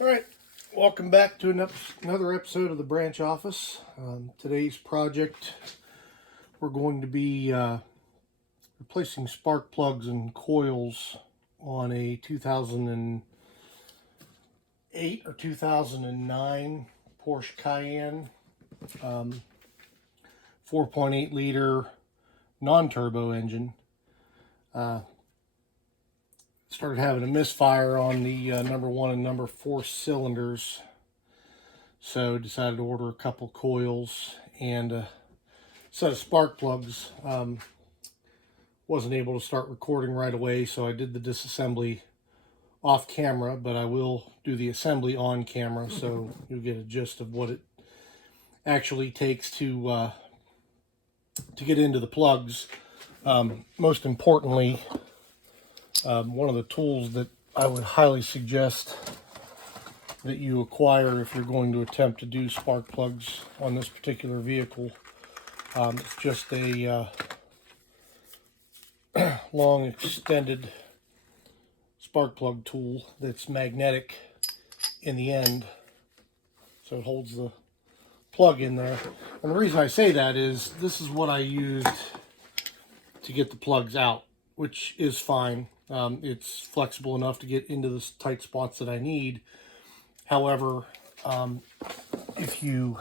All right, welcome back to another episode of the branch office. Today's project, we're going to be replacing spark plugs and coils on a 2008 or 2009 Porsche Cayenne 4.8 liter non-turbo engine. Started having a misfire on the number 1 and number 4 cylinders, so decided to order a couple coils and a set of spark plugs. Wasn't able to start recording right away, so I did the disassembly off camera, but I will do the assembly on camera, so you'll get a gist of what it actually takes to get into the plugs. Most importantly, one of the tools that I would highly suggest that you acquire if you're going to attempt to do spark plugs on this particular vehicle. It's just a long extended spark plug tool that's magnetic in the end, so it holds the plug in there. And the reason I say that is this is what I used to get the plugs out, which is fine. It's flexible enough to get into the tight spots that I need. However, if you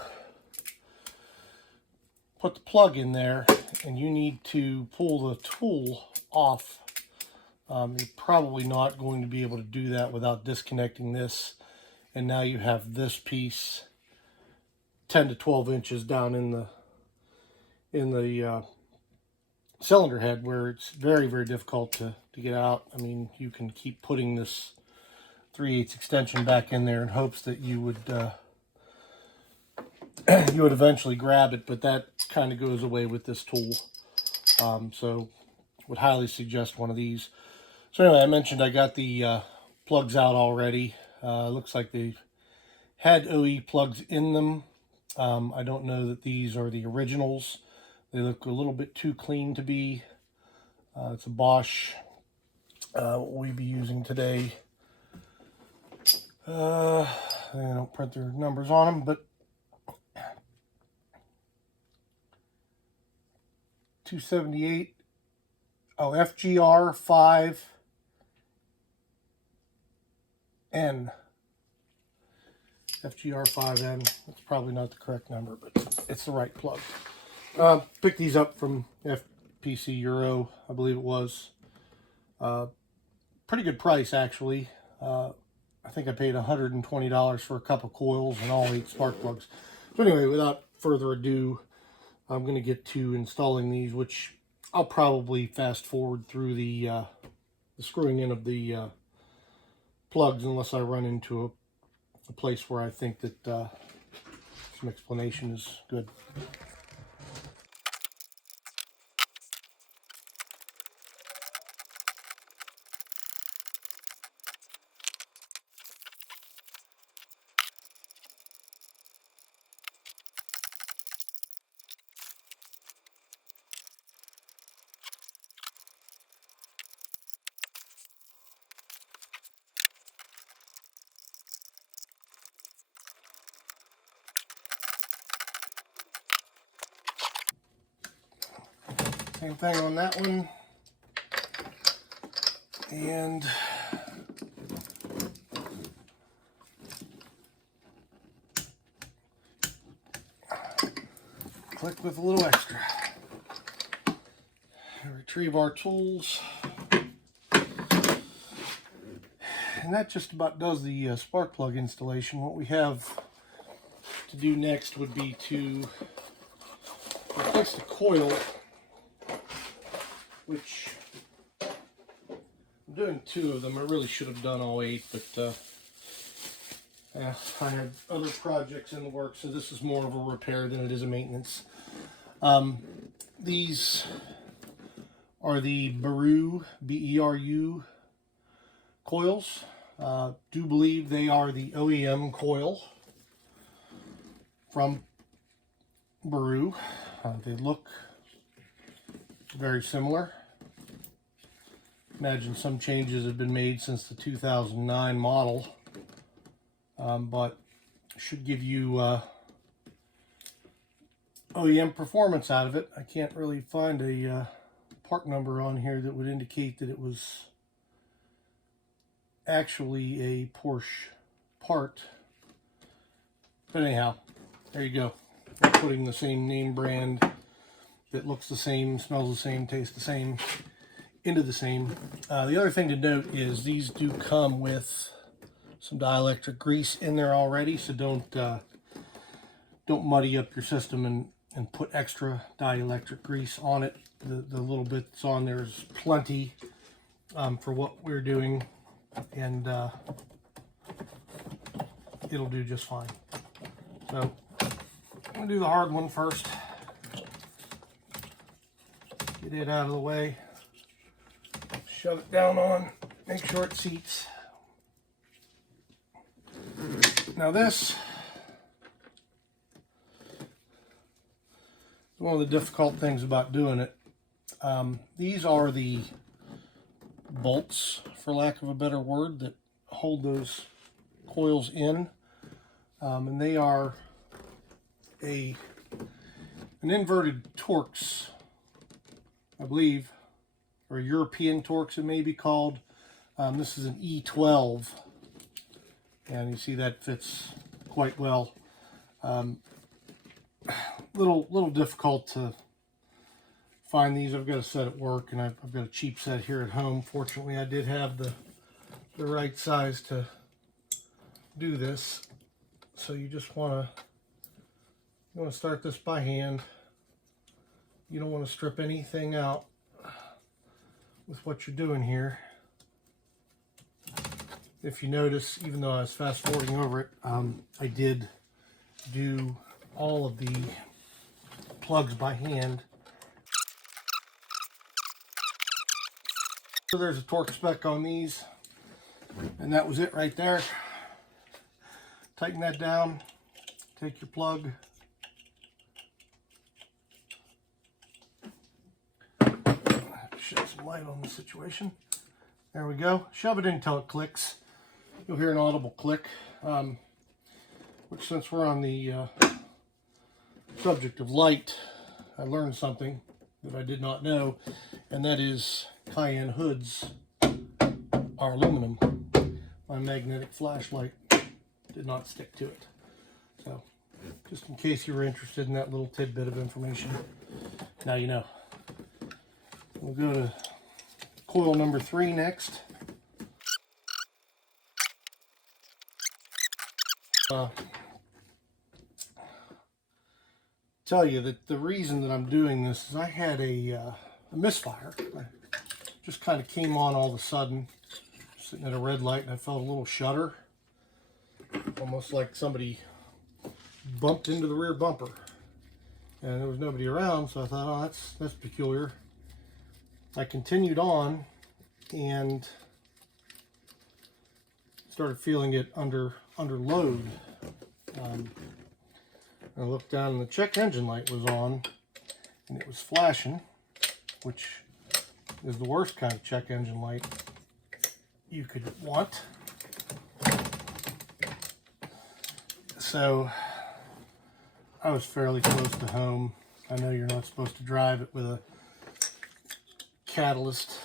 put the plug in there and you need to pull the tool off, you're probably not going to be able to do that without disconnecting this. And now you have this piece 10 to 12 inches down in the cylinder head, where it's very, very difficult to get out. I mean, you can keep putting this 3/8 extension back in there in hopes that you would eventually grab it, but that kind of goes away with this tool. So would highly suggest one of these. So anyway, I mentioned I got the plugs out already. Looks like they had OE plugs in them. I don't know that these are the originals. They look a little bit too clean to be. It's a Bosch. What we'll be using today. They don't print their numbers on them, but 278. Oh, FGR 5N. FGR 5N. That's probably not the correct number, but it's the right plug. Picked these up from FPC Euro, I believe it was. Pretty good price, actually. I think I paid $120 for a couple coils and all 8 spark plugs. So anyway, without further ado, I'm going to get to installing these, which I'll probably fast forward through the screwing in of the plugs unless I run into a place where I think that some explanation is good. Same thing on that one. And click with a little extra. Retrieve our tools. And that just about does the spark plug installation. What we have to do next would be to replace the coil, which I'm doing 2 of them. I really should have done all 8, but I had other projects in the works, so this is more of a repair than it is a maintenance. These are the Beru, B-E-R-U coils. Do believe they are the OEM coil from Beru. They look very similar. Imagine some changes have been made since the 2009 model. but should give you OEM performance out of it. I can't really find a part number on here that would indicate that it was actually a Porsche part. But anyhow, there you go. We're putting the same name brand that looks the same, smells the same, tastes the same into the same. The other thing to note is these do come with some dielectric grease in there already, so don't muddy up your system and put extra dielectric grease on it. The little bit that's on there is plenty for what we're doing, and it'll do just fine. So I'm gonna do the hard one first. Get it out of the way. Shove it down on. Make sure it seats. Now this is one of the difficult things about doing it. These are the bolts, for lack of a better word, that hold those coils in. And they are an inverted Torx, I believe, or European Torx it may be called. This is an E12, and you see that fits quite well. Little difficult to find these. I've got a set at work, and I've got a cheap set here at home. Fortunately, I did have the right size to do this. So you just want to start this by hand. You don't want to strip anything out with what you're doing here. If you notice, even though I was fast forwarding over it, I did do all of the plugs by hand. So there's a torque spec on these, and that was it right there. Tighten that down, take your plug, shed some light on the situation. There we go. Shove it in until it clicks. You'll hear an audible click, which, since we're on the subject of light, I learned something that I did not know, and that is Cayenne hoods are aluminum. My magnetic flashlight did not stick to it. So, just in case you were interested in that little tidbit of information, now you know. We'll go to coil number 3 next. Tell you that the reason that I'm doing this is I had a misfire. I just kind of came on all of a sudden, sitting at a red light, and I felt a little shudder, almost like somebody bumped into the rear bumper. And there was nobody around, so I thought, oh, that's peculiar. I continued on and started feeling it under load. I looked down and the check engine light was on, and it was flashing, which is the worst kind of check engine light you could want. So I was fairly close to home. I know you're not supposed to drive it with a catalyst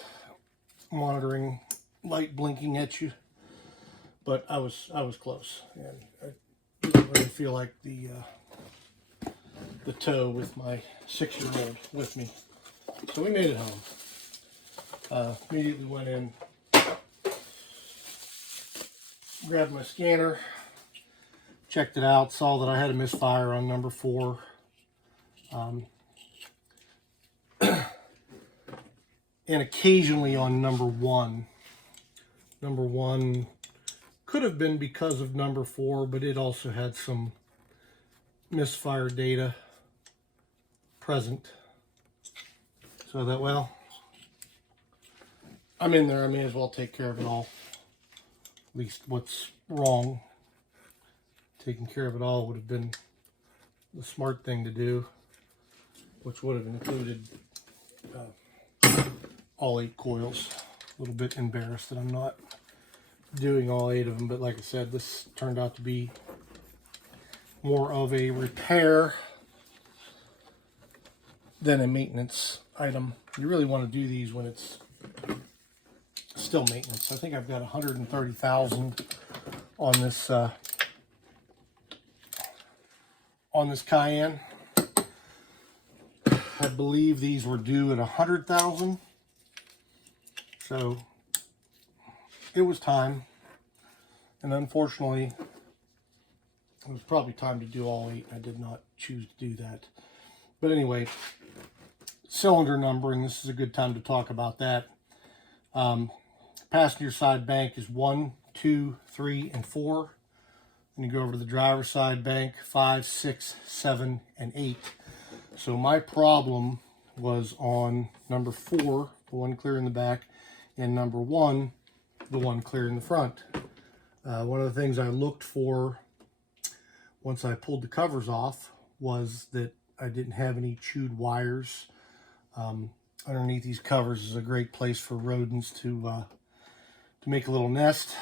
monitoring light blinking at you, but I was close, and I didn't really feel like the tow with my 6-year-old with me. So we made it home. Immediately went in, grabbed my scanner, checked it out, saw that I had a misfire on number 4. And occasionally on number 1. Number 1 could have been because of number 4, but it also had some misfire data present. So that, well, I'm in there, I may as well take care of it all. At least what's wrong. Taking care of it all would have been the smart thing to do, which would have included all 8 coils. A little bit embarrassed that I'm not doing all 8 of them, but like I said, this turned out to be more of a repair than a maintenance item. You really want to do these when it's still maintenance. I think I've got 130,000 on this Cayenne. I believe these were due at 100,000, so it was time. And unfortunately, it was probably time to do all 8. I did not choose to do that. But anyway, cylinder numbering, this is a good time to talk about that. Passenger side bank is 1, 2, 3, and 4. Then you go over to the driver's side bank, 5, 6, 7, and 8. So my problem was on number 4, the one clear in the back, and number 1, the one clear in the front. One of the things I looked for once I pulled the covers off was that I didn't have any chewed wires. Underneath these covers is a great place for rodents to make a little nest.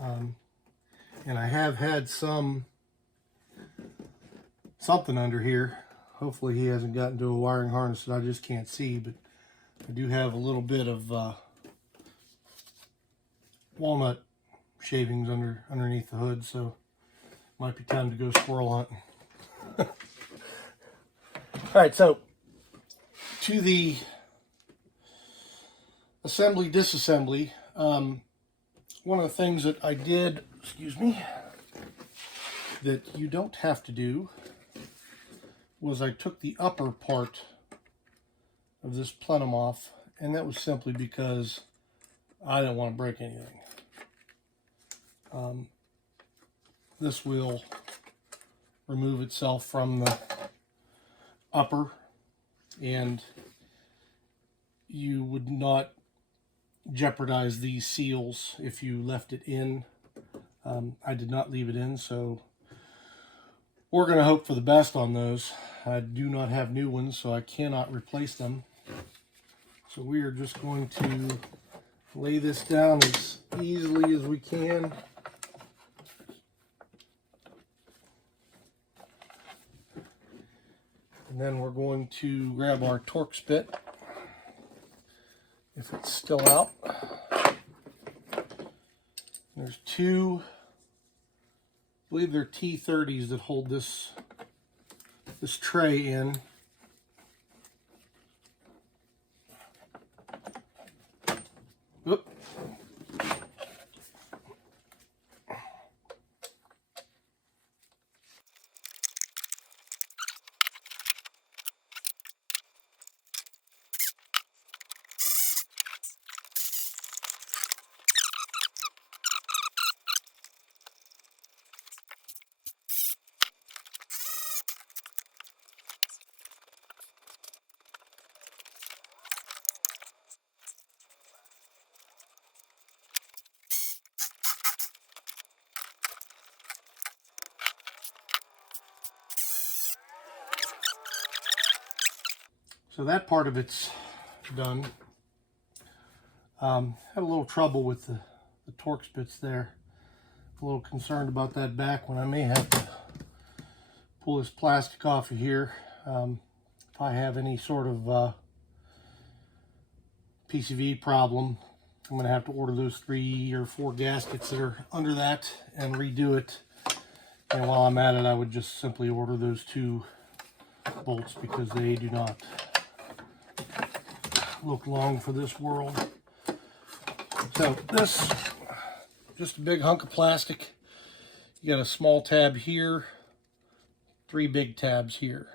And I have had something under here. Hopefully he hasn't gotten to a wiring harness that I just can't see, but I do have a little bit of walnut shavings underneath the hood, so might be time to go squirrel hunting. All right, so to the assembly disassembly, one of the things that I did, excuse me, that you don't have to do was I took the upper part of this plenum off, and that was simply because I didn't want to break anything. This will remove itself from the upper, and you would not jeopardize these seals if you left it in. I did not leave it in, so we're going to hope for the best on those. I do not have new ones, so I cannot replace them. So we are just going to lay this down as easily as we can. And then we're going to grab our torque spit, if it's still out. There's 2, I believe they're T30s that hold this tray in. Oop. So that part of it's done. Had a little trouble with the torque spits there. A little concerned about that back one. I may have to pull this plastic off of here. If I have any sort of PCV problem, I'm going to have to order those 3 or 4 gaskets that are under that and redo it. And while I'm at it, I would just simply order those 2 bolts because they do not look long for this world. So this, just a big hunk of plastic. You got a small tab here, 3 big tabs here.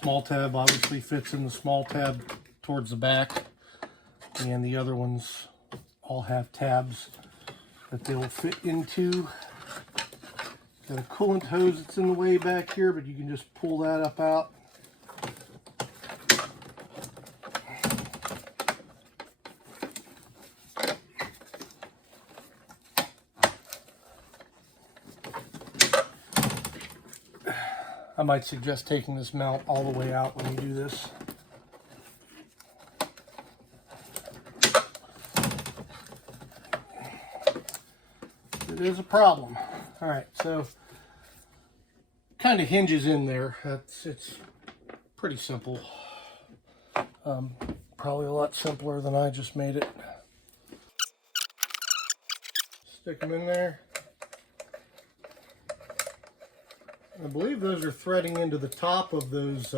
Small tab obviously fits in the small tab towards the back, and the other ones all have tabs that they'll fit into. Got a coolant hose that's in the way back here, but you can just pull that up out. I might suggest taking this mount all the way out when you do this. it is a problem. All right, so kind of hinges in there. It's pretty simple. Probably a lot simpler than I just made it. Stick them in there. I believe those are threading into the top of those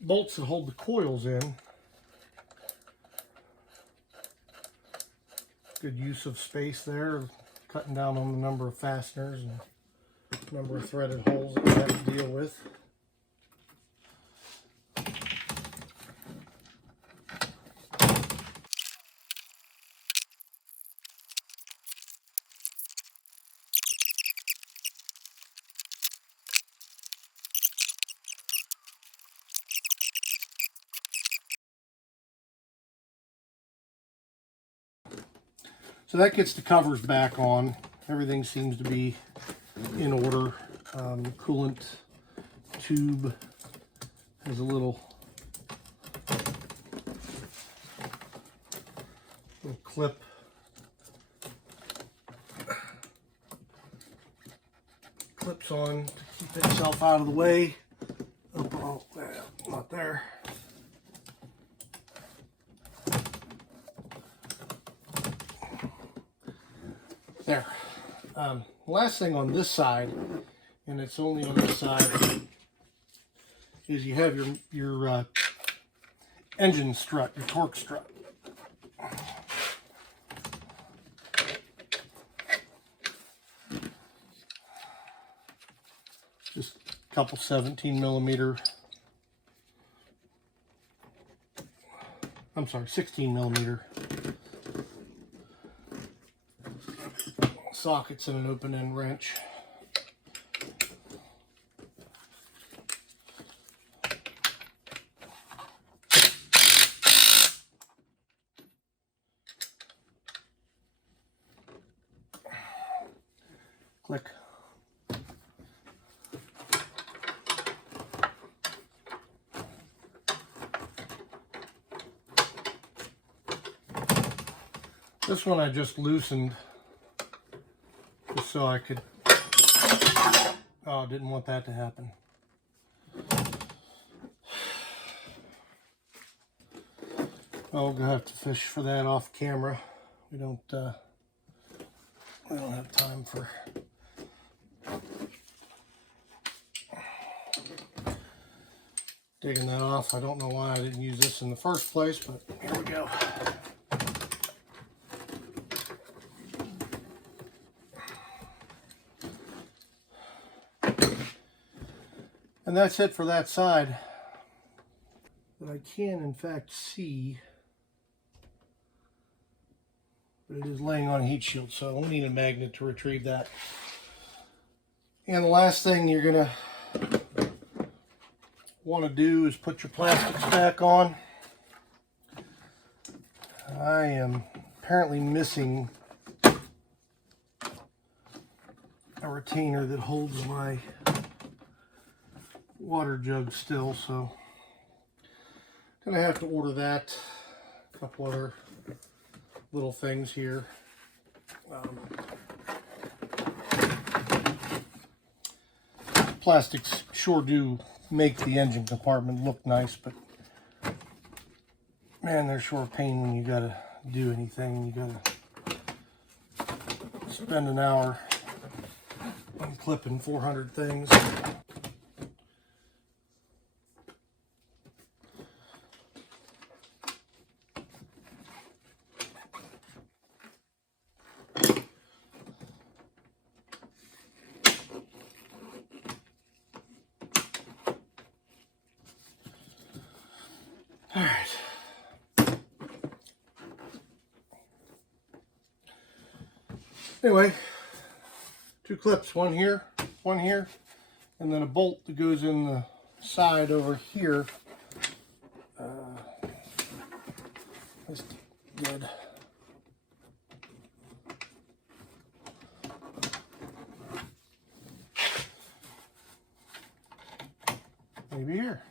bolts that hold the coils in. Good use of space there, cutting down on the number of fasteners and number of threaded holes that you have to deal with. So that gets the covers back on. Everything seems to be in order. Coolant tube has a little clip. Clips on to keep itself out of the way. Oh, not there. There. Last thing on this side, and it's only on this side, is you have your engine strut, your torque strut. Just a couple 16 millimeter sockets and an open end wrench. Click. This one I just loosened just so I could, didn't want that to happen. Well, we're gonna have to fish for that off camera. We don't have time for digging that off. I don't know why I didn't use this in the first place, but here we go. And that's it for that side. But I can in fact see, but it is laying on a heat shield, so I won't need a magnet to retrieve that. And the last thing you're gonna want to do is put your plastics back on. I am apparently missing a retainer that holds my water jug still, so gonna have to order that. A couple other little things here. Plastics sure do make the engine compartment look nice, but man, they're sure a pain when you gotta do anything. You gotta spend an hour unclipping 400 things. All right. Anyway, two clips, one here, and then a bolt that goes in the side over here. That's good. Maybe here.